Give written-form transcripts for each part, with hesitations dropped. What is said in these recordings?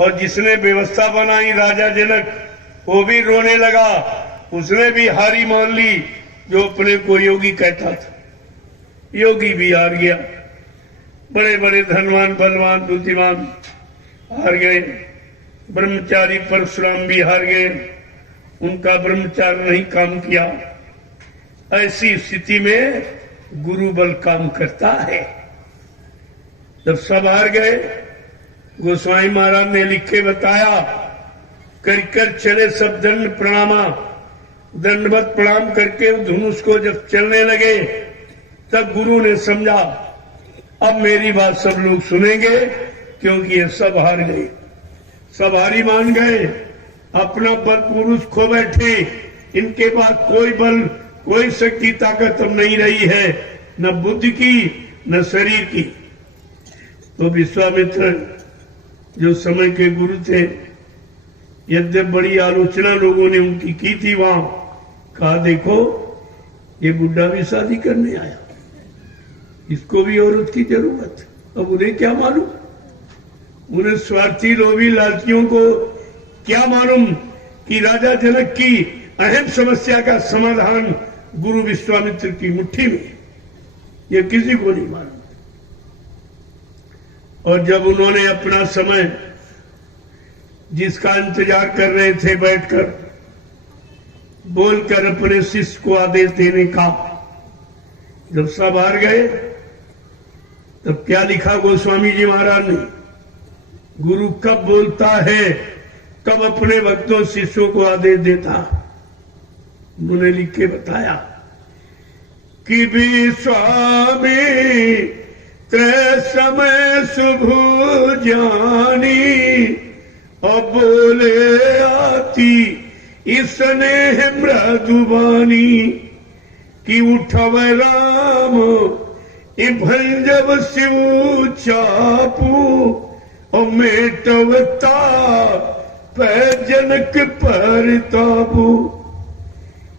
और जिसने व्यवस्था बनाई राजा जनक वो भी रोने लगा, उसने भी हारी मान ली। जो अपने को योगी कहता था, योगी भी हार गया। बड़े बड़े धनवान बलवान बुद्धिमान हार गए। ब्रह्मचारी परशुराम भी हार गए, उनका ब्रह्मचार नहीं काम किया। ऐसी स्थिति में गुरु बल काम करता है। जब सब हार गए, गोस्वामी महाराज ने लिख के बताया, कर चले सब दंड प्रणामा। दंडवत प्रणाम करके धनुष को जब चलने लगे, तब गुरु ने समझा अब मेरी बात सब लोग सुनेंगे, क्योंकि ये सब हार गए, सब हारी मान गए, अपना बल पुरुष खो बैठे। इनके पास कोई बल कोई शक्ति ताकत अब नहीं रही है, न बुद्धि की न शरीर की। तो विश्वामित्र जो समय के गुरु थे, यद्यप बड़ी आलोचना लोगों ने उनकी की थी, वहां कहा देखो ये बुढ़ा भी शादी करने आया, इसको भी औरत की जरूरत। अब उन्हें क्या मालूम, उन्हें स्वार्थी लोभी लालचियों को क्या मालूम कि राजा जनक की अहम समस्या का समाधान गुरु विश्वामित्र की मुट्ठी में, यह किसी को नहीं मालूम। और जब उन्होंने अपना समय जिसका इंतजार कर रहे थे बैठकर, बोलकर अपने शिष्य को आदेश देने का, जब सब हार गए, तब क्या लिखा गोस्वामी जी महाराज ने, गुरु कब बोलता है, कब अपने भक्तों शिष्यों को आदेश देता। उन्होंने लिख के बताया कि विश्वामी त्रय समय शुभ जानी, अब बोले आती इसने मृदुबानी, कि उठव राम भंजब शिव चापू, और मेटवता जनक पर ताबू।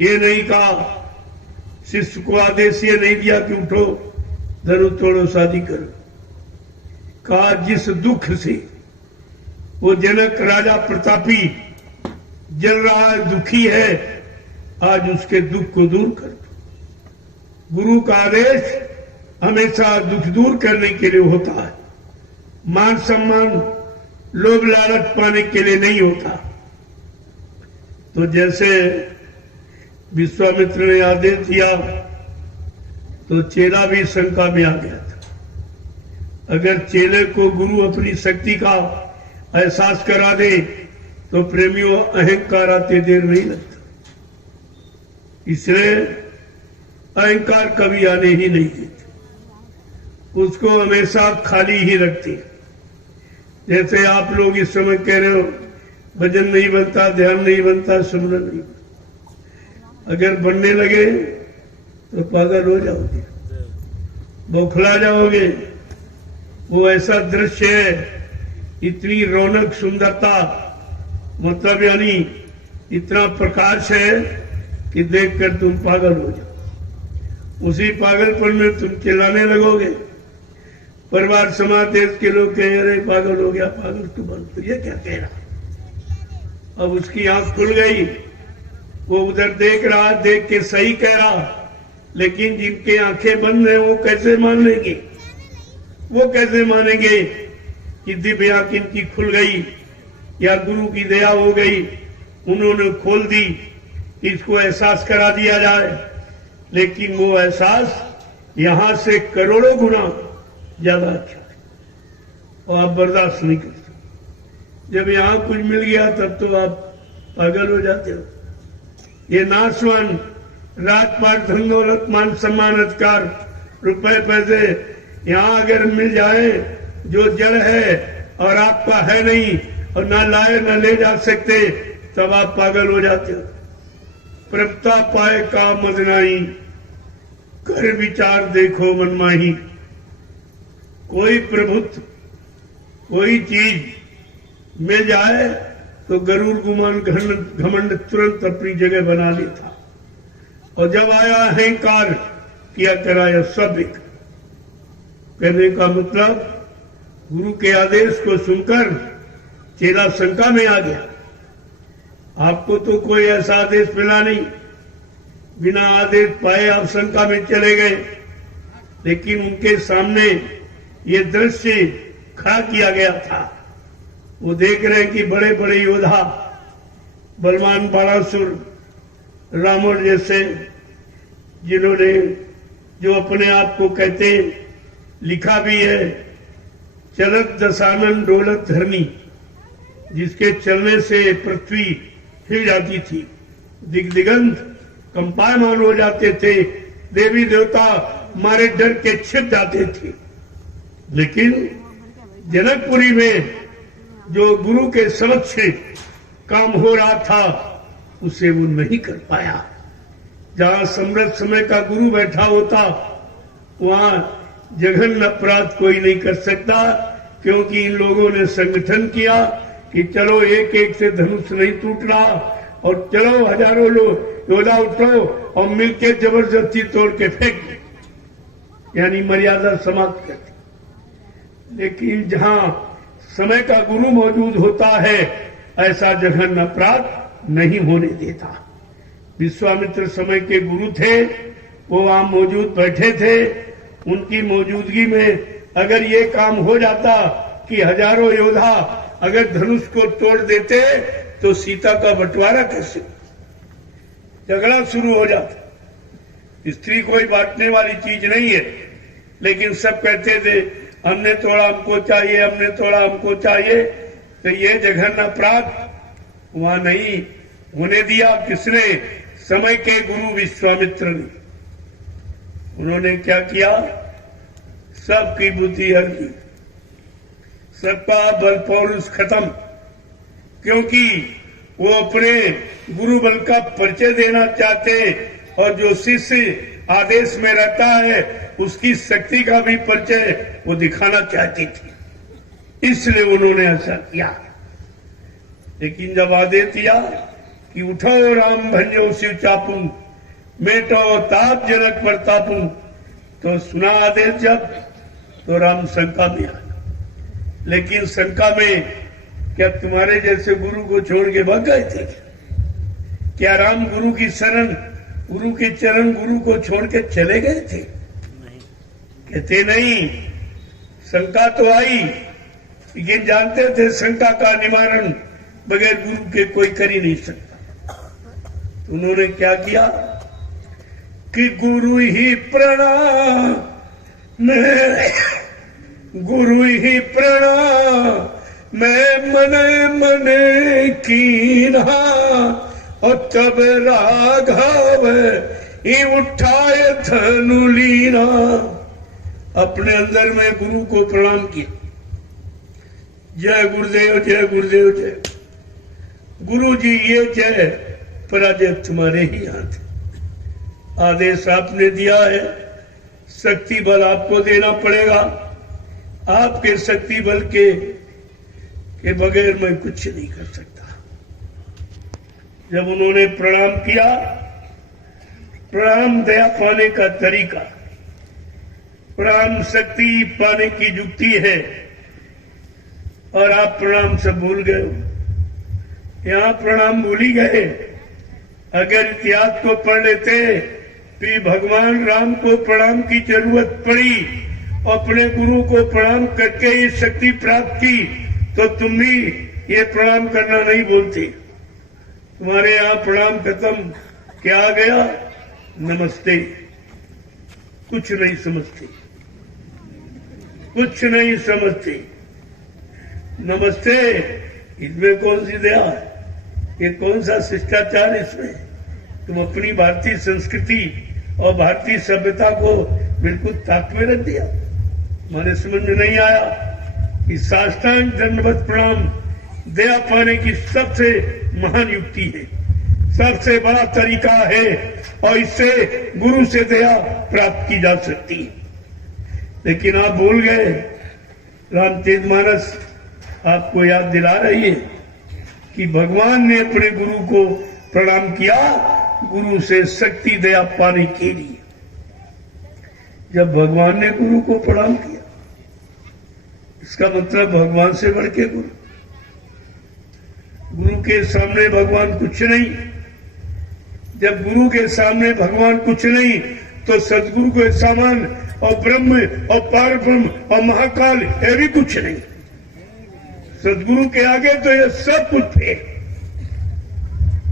ये नहीं कहा, शिष्य को आदेश ये नहीं दिया कि उठो धनु तोड़ो शादी करो। कहा जिस दुख से वो जनक राजा प्रतापी जल रहा है, दुखी है, आज उसके दुख को दूर कर दो। गुरु का आदेश हमेशा दुख दूर करने के लिए होता है, मान सम्मान लोभ लालच पाने के लिए नहीं होता। तो जैसे विश्वामित्र ने आदेश दिया, तो चेला भी शंका में आ गया था। अगर चेले को गुरु अपनी शक्ति का एहसास करा दे, तो प्रेमियों अहंकार आते देर नहीं लगता। इसलिए अहंकार कभी आने ही नहीं देते, उसको हमेशा खाली ही रखते। जैसे आप लोग इस समय कह रहे हो भजन नहीं बनता, ध्यान नहीं बनता, सुमरन नहीं बनता। अगर बनने लगे तो पागल हो जाओगे, बौखला जाओगे। वो ऐसा दृश्य है, इतनी रौनक सुंदरता, मतलब यानी इतना प्रकाश है कि देखकर तुम पागल हो जाओ। उसी पागलपन में तुम चिल्लाने लगोगे। परिवार समाज देश के लोग कह रहे पागल हो गया, पागल तू बन, तो ये क्या कह रहा। अब उसकी आंख खुल गई, वो उधर देख रहा, देख के सही कह रहा। लेकिन जिनके आंखें बंद है वो कैसे मान लेंगे, वो कैसे मानेंगे कि दिव्य आंख इनकी खुल गई या गुरु की दया हो गई, उन्होंने खोल दी, इसको एहसास करा दिया जाए। लेकिन वो एहसास यहां से करोड़ों गुना ज्यादा अच्छा है और आप बर्दाश्त नहीं कर सकते। जब यहां कुछ मिल गया तब तो आप पागल हो जाते हो। ये नाशवान राजपाट धन दौलत मान सम्मान अधिकार रुपए पैसे यहां अगर मिल जाए जो जड़ है और आपका है नहीं और ना लाए ना ले जा सकते, तब आप पागल हो जाते हो। प्रभुता पाए का मदनाई, कर विचार देखो मनमाही। कोई प्रभुत्व कोई चीज मिल जाए तो गरुड़ गुमान घमंड तुरंत अपनी जगह बना लेता, और जब आया अहंकार किया कराया सब एक। कहने का मतलब गुरु के आदेश को सुनकर चेला शंका में आ गया। आपको तो कोई ऐसा आदेश मिला नहीं, बिना आदेश पाए आप शंका में चले गए। लेकिन उनके सामने ये दृश्य खड़ा किया गया था। वो देख रहे हैं कि बड़े बड़े योद्धा, बलवान बाणासुर, रावण जैसे, जिन्होंने जो अपने आप को कहते, लिखा भी है, चलत दशानन डोलत धरनी, जिसके चलने से पृथ्वी हिल जाती थी, दिग्दिगंत कंपायमान हो जाते थे, देवी देवता मारे डर के छिप जाते थे। लेकिन जनकपुरी में जो गुरु के समक्ष काम हो रहा था, उसे वो नहीं कर पाया। जहां समृद्ध समय का गुरु बैठा होता, वहां जघन्य अपराध कोई नहीं कर सकता, क्योंकि इन लोगों ने संगठन किया कि चलो एक एक से धनुष नहीं टूट रहा, और चलो हजारों लोग योद्धा उठो और मिलके जबरदस्ती तोड़ के फेंक, यानी मर्यादा समाप्त कर दी। लेकिन जहां समय का गुरु मौजूद होता है, ऐसा जघन्य अपराध नहीं होने देता। विश्वामित्र समय के गुरु थे, वो वहां मौजूद बैठे थे। उनकी मौजूदगी में अगर ये काम हो जाता कि हजारों योद्धा अगर धनुष को तोड़ देते, तो सीता का बंटवारा कैसे, झगड़ा शुरू हो जाता। स्त्री कोई बांटने वाली चीज नहीं है, लेकिन सब कहते थे हमने तोड़ा हमको चाहिए, हमने तोड़ा हमको चाहिए। तो ये जघन्य अपराध वहां नहीं होने दिया। किसने? समय के गुरु विश्वामित्र ने। उन्होंने क्या किया? सबकी बुद्धि हर की, सबका बल पौरुष खत्म, क्योंकि वो अपने गुरु बल का परिचय देना चाहते, और जो शिष्य आदेश में रहता है उसकी शक्ति का भी परिचय वो दिखाना चाहती थी, इसलिए उन्होंने ऐसा किया। लेकिन जब आदेश दिया कि उठो राम भंजो शिव चापू, मेटो ताप जनक प्रतापू, तो सुना आदेश जब, तो राम शंका में आया। लेकिन शंका में क्या तुम्हारे जैसे गुरु को छोड़ के भाग गए थे? क्या राम गुरु की शरण, गुरु के चरण, गुरु को छोड़ के चले गए थे? नहीं। कहते नहीं, शंका तो आई, लेकिन जानते थे शंका का निवारण बगैर गुरु के कोई कर ही नहीं सकता। तो उन्होंने क्या किया कि गुरु ही प्रणाम, गुरु ही प्रणाम मैं मने मने कीन्हा, और तब राघव ही उठाए धनु लीना। अपने अंदर में गुरु को प्रणाम किया। जय गुरुदेव, जय गुरुदेव, जय गुरु जी, ये जय पराजय तुम्हारे ही हाथ। आदेश आपने दिया है, शक्ति बल आपको देना पड़ेगा। आपके शक्ति बल के बगैर मैं कुछ नहीं कर सकता। जब उन्होंने प्रणाम किया, प्रणाम दया पाने का तरीका, प्रणाम शक्ति पाने की युक्ति है, और आप प्रणाम से भूल गए हो। यहां प्रणाम भूल ही गए। अगर इतिहास को पढ़ लेते कि भगवान राम को प्रणाम की जरूरत पड़ी, अपने गुरु को प्रणाम करके ये शक्ति प्राप्त की, तो तुम भी ये प्रणाम करना नहीं बोलते। तुम्हारे यहां प्रणाम खत्म, क्या आ गया? नमस्ते। कुछ नहीं समझते, कुछ नहीं समझते। नमस्ते, इसमें कौन सी दया है? ये कौन सा शिष्टाचार इसमें? तुम अपनी भारतीय संस्कृति और भारतीय सभ्यता को बिल्कुल ताक में रख दिया। हमारे समझ में नहीं आया कि साष्टांग दंडवत प्रणाम दया पाने की सबसे महान युक्ति है, सबसे बड़ा तरीका है, और इससे गुरु से दया प्राप्त की जा सकती है। लेकिन आप भूल गए। रामचरितमानस आपको याद दिला रही है कि भगवान ने अपने गुरु को प्रणाम किया, गुरु से शक्ति दया पाने के लिए। जब भगवान ने गुरु को प्रणाम किया, इसका मतलब भगवान से बढ़ के गुरु। गुरु के सामने भगवान कुछ नहीं। जब गुरु के सामने भगवान कुछ नहीं तो सदगुरु के सामान और ब्रह्म और पारब्रह्म और महाकाल ये भी कुछ नहीं। सदगुरु के आगे तो ये सब कुछ थे।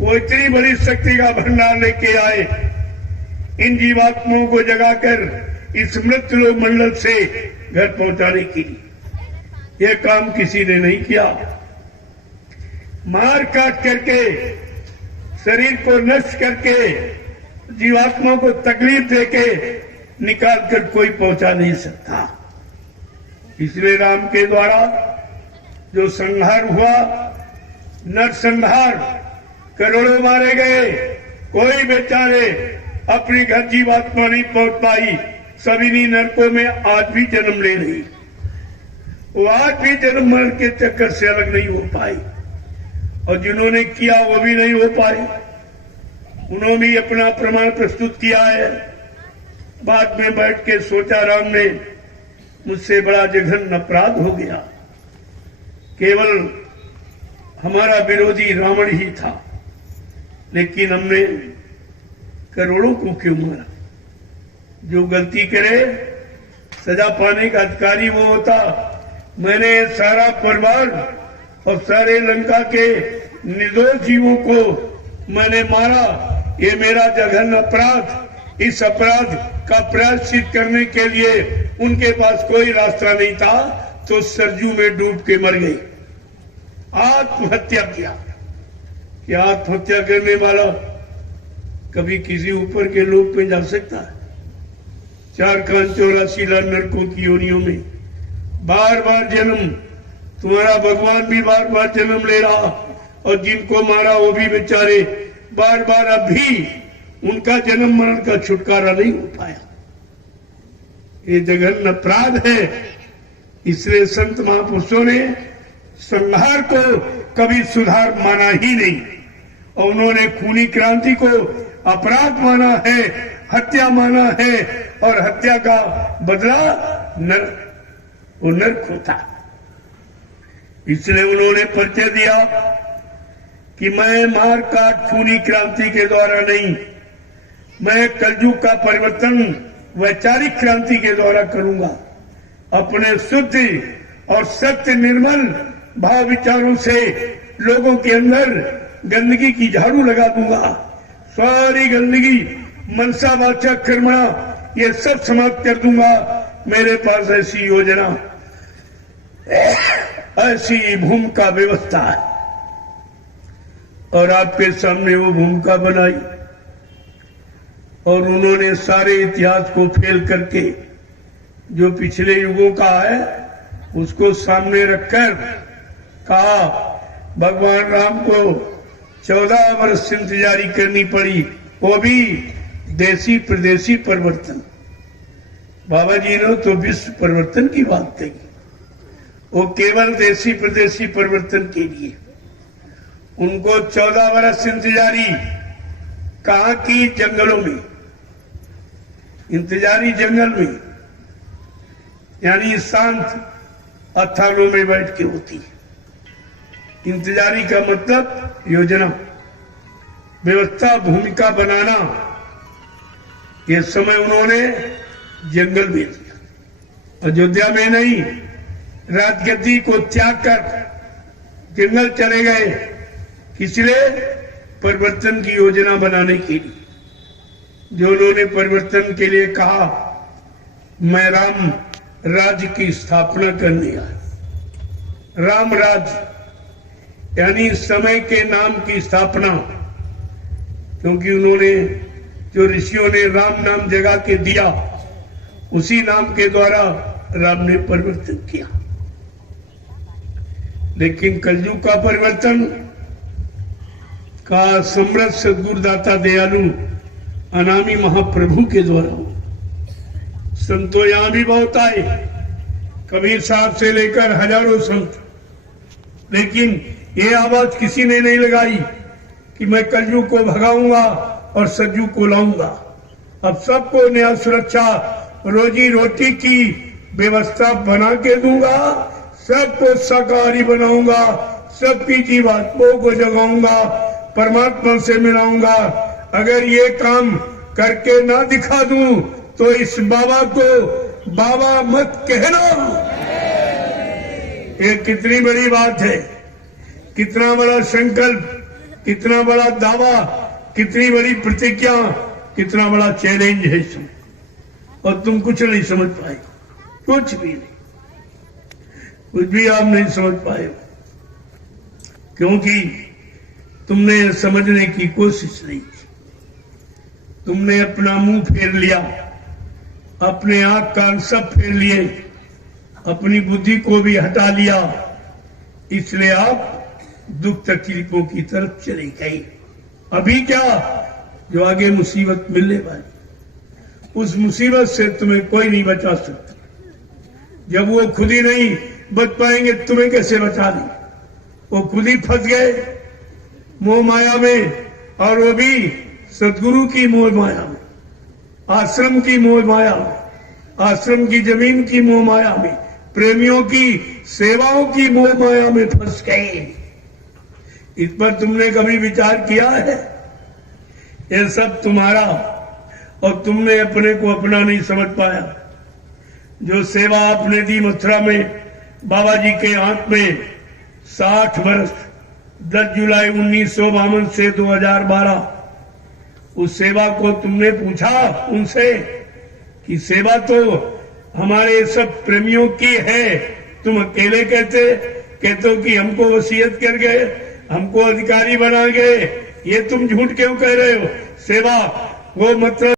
वो इतनी बड़ी शक्ति का भंडार लेके आए इन जीवात्माओं को जगाकर इस मृत लोक मंडल से घर पहुंचाने के लिए। यह काम किसी ने नहीं किया। मार काट करके शरीर को नष्ट करके जीवात्मा को तकलीफ देके निकाल कर कोई पहुंचा नहीं सकता। इसलिए राम के द्वारा जो संहार हुआ, नरसंहार, करोड़ों मारे गए, कोई बेचारे अपनी घर जीवात्मा नहीं पहुंच पाई। सभी नरकों में आज भी जन्म ले रही। वो आज भी जन्म मरण के चक्कर से अलग नहीं हो पाई और जिन्होंने किया वो भी नहीं हो पाए। उन्होंने भी अपना प्रमाण प्रस्तुत किया है। बाद में बैठ के सोचा राम ने मुझसे बड़ा जघन्य अपराध हो गया। केवल हमारा विरोधी रावण ही था, लेकिन हमने करोड़ों को क्यों मारा। जो गलती करे सजा पाने का अधिकारी वो होता। मैंने सारा परिवार और सारे लंका के निर्दोष जीवों को मैंने मारा। ये मेरा जघन्य अपराध। इस अपराध का प्रायश्चित करने के लिए उनके पास कोई रास्ता नहीं था, तो सरजू में डूब के मर गई, आत्महत्या किया। कि आत्महत्या करने वाला कभी किसी ऊपर के लोक में जा सकता है? 4 कान 84 लाख नरकों की योनियों में बार बार जन्म। तुम्हारा भगवान भी बार बार जन्म ले रहा और जिनको मारा वो भी बेचारे बार बार अब भी उनका जन्म मरण का छुटकारा नहीं हो पाया। ये जघन्य अपराध है। इसलिए संत महापुरुषों ने संहार को कभी सुधार माना ही नहीं और उन्होंने खूनी क्रांति को अपराध माना है, हत्या माना है और हत्या का बदला नरक होता। इसलिए उन्होंने परिचय दिया कि मैं मार काट खूनी क्रांति के द्वारा नहीं, मैं कलयुग का परिवर्तन वैचारिक क्रांति के द्वारा करूंगा। अपने शुद्ध और सत्य निर्मल भाव विचारों से लोगों के अंदर गंदगी की झाड़ू लगा दूंगा। सारी गंदगी, मनसा वाचा कर्मणा, ये सब समाप्त कर दूंगा। मेरे पास ऐसी योजना, ऐसी भूमिका व्यवस्था है और आपके सामने वो भूमिका बनाई। और उन्होंने सारे इतिहास को फेल करके जो पिछले युगों का है उसको सामने रखकर कहा भगवान राम को 14 वर्ष इंतजारी करनी पड़ी, वो भी देसी प्रदेशी परिवर्तन। बाबा जी ने तो विश्व परिवर्तन की बात कही, वो केवल देसी प्रदेशी परिवर्तन के लिए उनको 14 वर्ष इंतजारी। कहाँ की? जंगलों में, इंतजारी जंगल में, यानी शांत अथानों में बैठ के होती है। इंतजारी का मतलब योजना, व्यवस्था, भूमिका बनाना। ये समय उन्होंने जंगल में दिया। अयोध्या में नहीं, राजगद्दी को त्याग कर जंगल चले गए। किसलिए? परिवर्तन की योजना बनाने के लिए। जो उन्होंने परिवर्तन के लिए कहा, मैं राम राज्य की स्थापना करने आया। राम राज्य यानी समय के नाम की स्थापना, क्योंकि उन्होंने जो ऋषियों ने राम नाम जगा के दिया, उसी नाम के द्वारा राम ने परिवर्तन किया। लेकिन कलयुग का परिवर्तन का समृद्ध सद्गुरुदाता दयालु अनामी महाप्रभु के द्वारा हो। संतो यहां भी बहुत आए, कबीर साहब से लेकर हजारों संत, लेकिन ये आवाज किसी ने नहीं लगाई कि मैं कलयुग को भगाऊंगा और सतयुग को लाऊंगा। अब सबको न्याय, सुरक्षा, रोजी रोटी की व्यवस्था बना के दूंगा, सबको शाकाहारी बनाऊंगा, सबकी जीवात्माओं को जगाऊंगा, परमात्मा से मिलाऊंगा। अगर ये काम करके ना दिखा दूं तो इस बाबा को बाबा मत कहना। ये कितनी बड़ी बात है, कितना बड़ा संकल्प, कितना बड़ा दावा, कितनी बड़ी प्रतिज्ञा, कितना बड़ा चैलेंज है इसमें। और तुम कुछ नहीं समझ पाए, कुछ भी नहीं, कुछ भी आप नहीं समझ पाए, क्योंकि तुमने समझने की कोशिश नहीं की। तुमने अपना मुंह फेर लिया, अपने आंख कान सब फेर लिए, अपनी बुद्धि को भी हटा लिया, इसलिए आप दुख तकलीफों की तरफ चली गई। अभी क्या, जो आगे मुसीबत मिलने वाली, उस मुसीबत से तुम्हें कोई नहीं बचा सकता। जब वो खुद ही नहीं बच पाएंगे, तुम्हें कैसे बचा दें? वो खुद ही फंस गए मोह माया में, और वो भी सदगुरु की मोह माया में, आश्रम की मोह माया में, आश्रम की जमीन की मोह माया में, प्रेमियों की सेवाओं की मोह माया में फंस गए। इस पर तुमने कभी विचार किया है? ये सब तुम्हारा, और तुमने अपने को अपना नहीं समझ पाया। जो सेवा आपने दी मथुरा में बाबा जी के हाथ में 60 वर्ष, 10 जुलाई 1952 से 2012, उस सेवा को तुमने पूछा उनसे कि सेवा तो हमारे सब प्रेमियों की है, तुम अकेले कहते हो कि हमको वसीयत कर गए, हमको अधिकारी बना गए, ये तुम झूठ क्यों कह रहे हो? सेवा वो मतलब